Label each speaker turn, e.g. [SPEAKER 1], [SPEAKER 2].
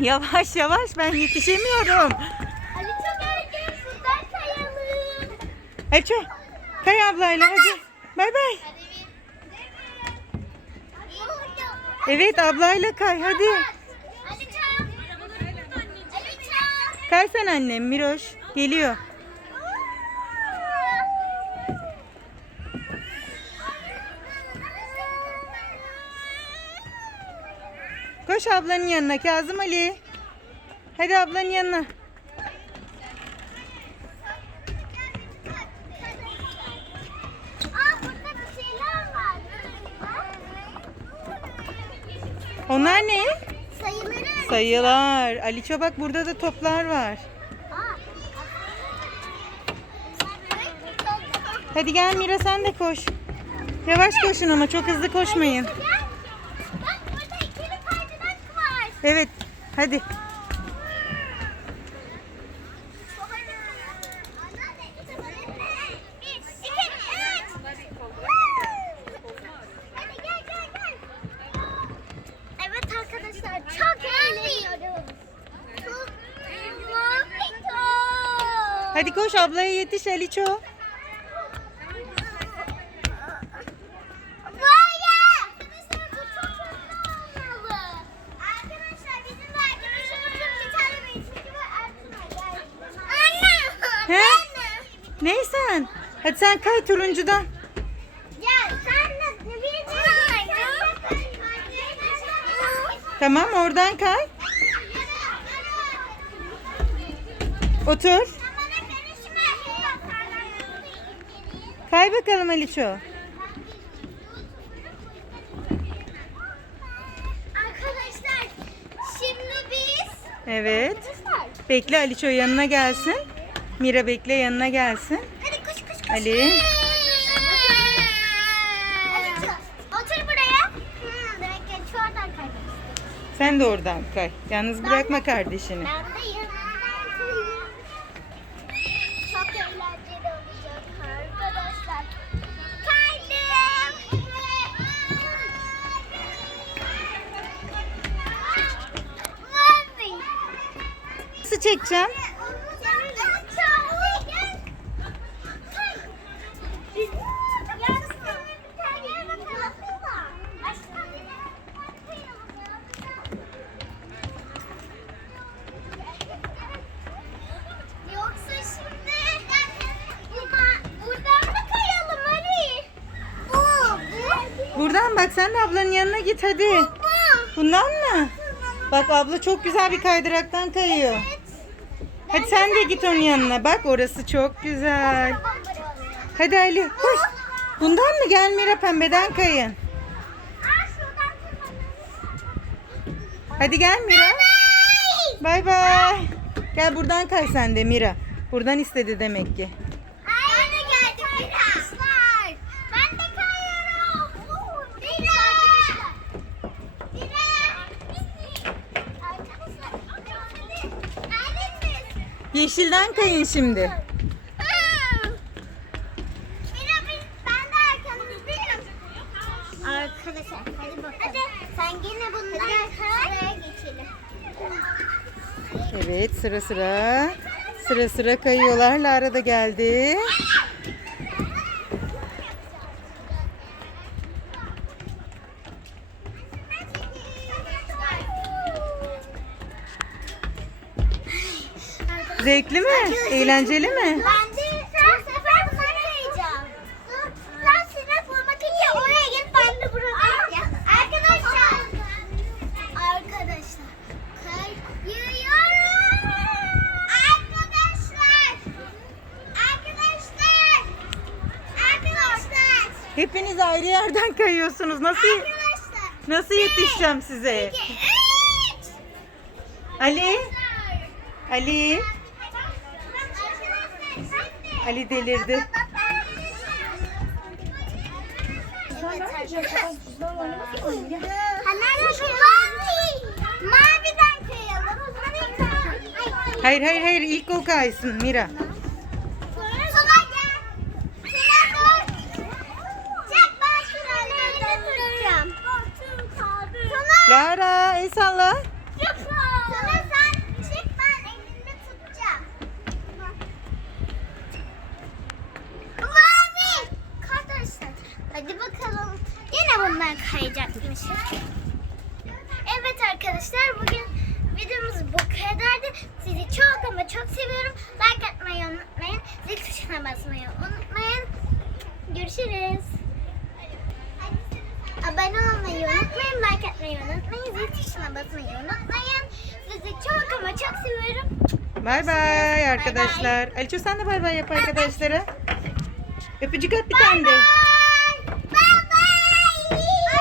[SPEAKER 1] Yavaş yavaş ben yetişemiyorum.
[SPEAKER 2] Ali çok erken buradan kayalım.
[SPEAKER 1] Aço. Kay ablayla hadi. Bay bay. Evet ablayla kay hadi.
[SPEAKER 2] Ali Çağ. Ali Çağ.
[SPEAKER 1] Kay sen annem Miroş. Geliyor. Koş ablanın yanına Kazım Ali. Hadi ablanın yanına. Onlar ne? Sayılar. Ali Çobak burada da toplar var. Hadi gel Mira sen de koş. Yavaş koşun ama çok hızlı koşmayın.
[SPEAKER 2] Gel. Bak burada ikili kaydırak var.
[SPEAKER 1] Evet. Hadi.
[SPEAKER 2] Bir, iki, üç. Hadi gel gel gel. Evet arkadaşlar çok eğleniyoruz. Çok
[SPEAKER 1] Hadi koş ablaya yetiş Aliço.
[SPEAKER 2] Böyle. Arkadaşlar bu çok oynalı. Arkadaşlar bizim de arkadaşımızın bir tane beytisi var. Ertuğrul gel. Anne.
[SPEAKER 1] He? Neysen? Hadi sen kay turuncudan.
[SPEAKER 2] Gel sen de bir de
[SPEAKER 1] Tamam oradan kay. Otur. Kay bakalım Aliço.
[SPEAKER 2] Arkadaşlar şimdi biz
[SPEAKER 1] Evet. Bekle Aliço yanına gelsin. Mira bekle yanına gelsin.
[SPEAKER 2] Hadi koş koş koş.
[SPEAKER 1] Ali.
[SPEAKER 2] Otur buraya. Kay.
[SPEAKER 1] Sen de oradan kay. Yalnız bırakma kardeşini.
[SPEAKER 2] Ben de. Çok eğlenceli olacak arkadaşlar. Kaydım.
[SPEAKER 1] Nasıl çekeceğim?
[SPEAKER 2] Yoksa şimdi buradan mı kayalım Ali? Bu, bu.
[SPEAKER 1] Buradan bak sen de ablanın yanına git hadi.
[SPEAKER 2] Bu.
[SPEAKER 1] Bundan mı? Bak abla çok güzel bir kaydıraktan kayıyor. Hadi sen de git onun yanına. Bak orası çok güzel. Hadi Ali koş. Bundan mı? Gel Mira pembeden kayın. Hadi gel Mira. Bay bay. Gel buradan kay sen de Mira. Buradan istedi demek ki.
[SPEAKER 2] Ben de geldim arkadaşlar. Ben de kayıyorum. Mira. Mira. Arkadaşlar. Neredesiniz?
[SPEAKER 1] Yeşilden kayın şimdi.
[SPEAKER 2] Mira biz ben de arkanızdayım. Arkadaşlar hadi bakalım. Hadi sen yine bundan sıraya geçelim.
[SPEAKER 1] Evet sıra sıra. Sıra sıra kayıyorlar. Lara da geldi. Zevkli mi? Eğlenceli mi?
[SPEAKER 2] Ben de bu sefer bunları kayacağım. Sen sinek bulmak için oraya git ben de buraya Arkadaşlar. Arkadaşlar. Kayıyorum. Arkadaşlar. Arkadaşlar. Arkadaşlar.
[SPEAKER 1] Hepiniz ayrı yerden kayıyorsunuz. Nasıl
[SPEAKER 2] Arkadaşlar.
[SPEAKER 1] nasıl yetişeceğim size?
[SPEAKER 2] İki, üç.
[SPEAKER 1] Ali, Ali. Ali delirdi. Hayır hayır hayır ilk o kaysın Mira. Lara el.
[SPEAKER 2] Yine bundan kayacakmışız. Evet arkadaşlar bugün videomuz bu kadardı. Sizi çok ama çok seviyorum. Like atmayı unutmayın. Zil tuşuna basmayı unutmayın. Görüşürüz. Abone olmayı unutmayın. Like atmayı unutmayın. Zil tuşuna basmayı unutmayın. Sizi çok ama çok seviyorum.
[SPEAKER 1] Bay bay arkadaşlar. Aliço sen de bay bay yap arkadaşlara. Öpücük at bir tane de.